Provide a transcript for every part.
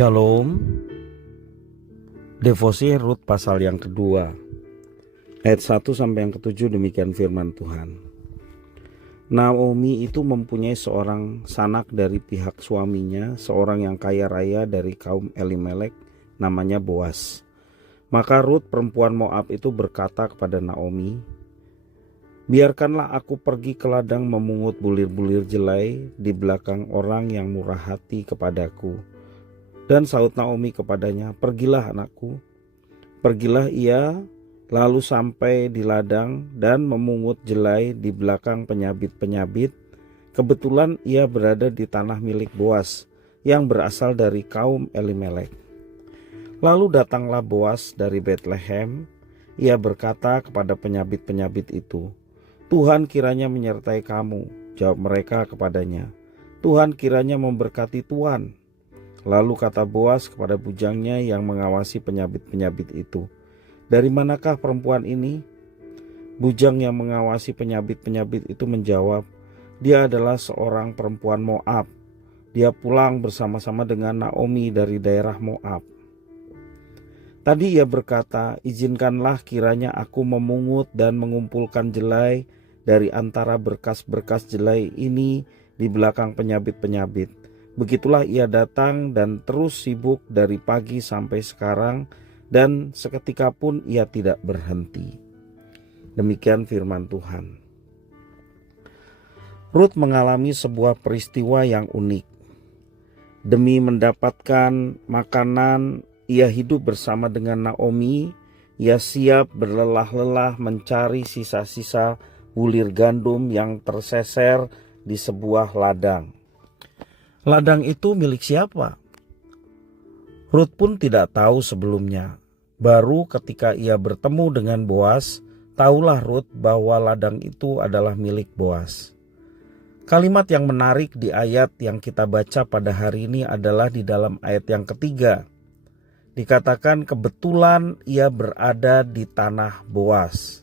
Shalom. Devosi Rut pasal yang kedua, ayat 1 sampai yang ke-7, demikian firman Tuhan. Naomi itu mempunyai seorang sanak dari pihak suaminya, seorang yang kaya raya dari kaum Elimelek, namanya Boas. Maka Rut perempuan Moab itu berkata kepada Naomi, "Biarkanlah aku pergi ke ladang memungut bulir-bulir jelai di belakang orang yang murah hati kepadaku." Dan sahut Naomi kepadanya, "Pergilah anakku." Pergilah ia, lalu sampai di ladang dan memungut jelai di belakang penyabit-penyabit. Kebetulan ia berada di tanah milik Boas yang berasal dari kaum Elimelek. Lalu datanglah Boas dari Betlehem. Ia berkata kepada penyabit-penyabit itu, "Tuhan kiranya menyertai kamu." Jawab mereka kepadanya, "Tuhan kiranya memberkati tuan." Lalu kata Boas kepada bujangnya yang mengawasi penyabit-penyabit itu, "Dari manakah perempuan ini?" Bujang yang mengawasi penyabit-penyabit itu menjawab, "Dia adalah seorang perempuan Moab. Dia pulang bersama-sama dengan Naomi dari daerah Moab." Tadi ia berkata, "Izinkanlah kiranya aku memungut dan mengumpulkan jelai dari antara berkas-berkas jelai ini di belakang penyabit-penyabit." Begitulah ia datang dan terus sibuk dari pagi sampai sekarang, dan seketika pun ia tidak berhenti. Demikian firman Tuhan. Rut mengalami sebuah peristiwa yang unik. Demi mendapatkan makanan, ia hidup bersama dengan Naomi. Ia siap berlelah-lelah mencari sisa-sisa bulir gandum yang terseser di sebuah ladang. Ladang itu milik siapa? Rut pun tidak tahu sebelumnya. Baru ketika ia bertemu dengan Boas, tahulah Rut bahwa ladang itu adalah milik Boas. Kalimat yang menarik di ayat yang kita baca pada hari ini adalah di dalam ayat yang ketiga. Dikatakan kebetulan ia berada di tanah Boas.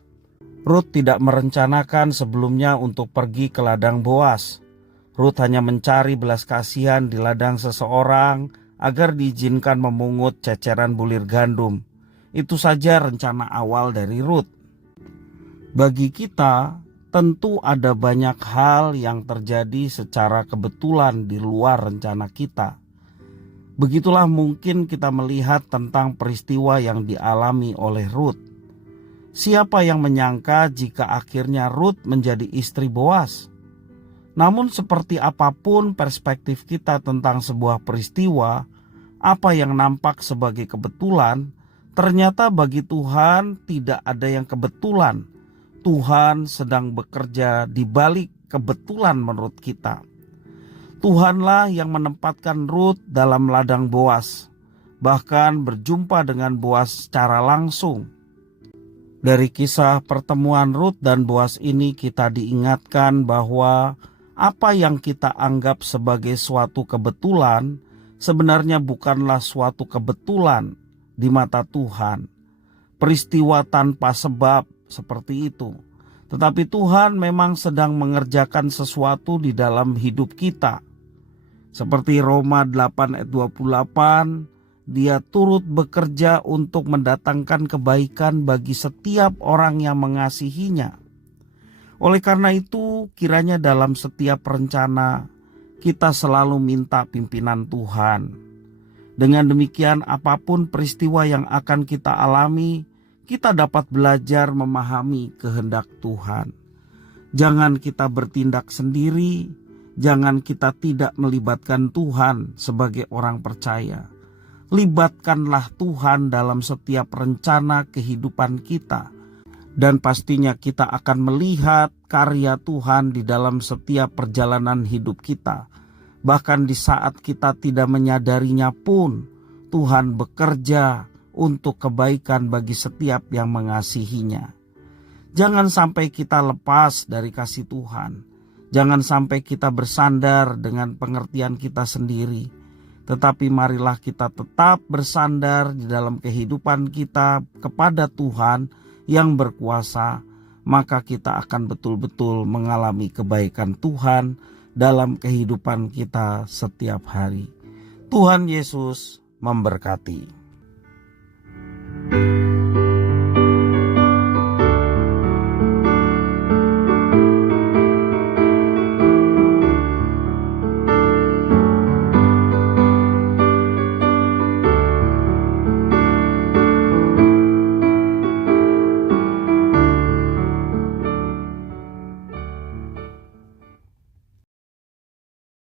Rut tidak merencanakan sebelumnya untuk pergi ke ladang Boas. Rut hanya mencari belas kasihan di ladang seseorang agar diizinkan memungut ceceran bulir gandum. Itu saja rencana awal dari Rut. Bagi kita, tentu ada banyak hal yang terjadi secara kebetulan di luar rencana kita. Begitulah mungkin kita melihat tentang peristiwa yang dialami oleh Rut. Siapa yang menyangka jika akhirnya Rut menjadi istri Boas? Namun seperti apapun perspektif kita tentang sebuah peristiwa, apa yang nampak sebagai kebetulan, ternyata bagi Tuhan tidak ada yang kebetulan. Tuhan sedang bekerja di balik kebetulan menurut kita. Tuhanlah yang menempatkan Rut dalam ladang Boas, bahkan berjumpa dengan Boas secara langsung. Dari kisah pertemuan Rut dan Boas ini kita diingatkan bahwa apa yang kita anggap sebagai suatu kebetulan sebenarnya bukanlah suatu kebetulan di mata Tuhan. Peristiwa tanpa sebab seperti itu. Tetapi Tuhan memang sedang mengerjakan sesuatu di dalam hidup kita. Seperti Roma 8 ayat 28, Dia turut bekerja untuk mendatangkan kebaikan bagi setiap orang yang mengasihinya. Oleh karena itu, kiranya dalam setiap rencana kita selalu minta pimpinan Tuhan. Dengan demikian, apapun peristiwa yang akan kita alami, kita dapat belajar memahami kehendak Tuhan. Jangan kita bertindak sendiri, jangan kita tidak melibatkan Tuhan sebagai orang percaya. Libatkanlah Tuhan dalam setiap rencana kehidupan kita. Dan pastinya kita akan melihat karya Tuhan di dalam setiap perjalanan hidup kita. Bahkan di saat kita tidak menyadarinya pun, Tuhan bekerja untuk kebaikan bagi setiap yang mengasihinya. Jangan sampai kita lepas dari kasih Tuhan. Jangan sampai kita bersandar dengan pengertian kita sendiri. Tetapi marilah kita tetap bersandar di dalam kehidupan kita kepada Tuhan yang berkuasa, maka kita akan betul-betul mengalami kebaikan Tuhan dalam kehidupan kita setiap hari. Tuhan Yesus memberkati.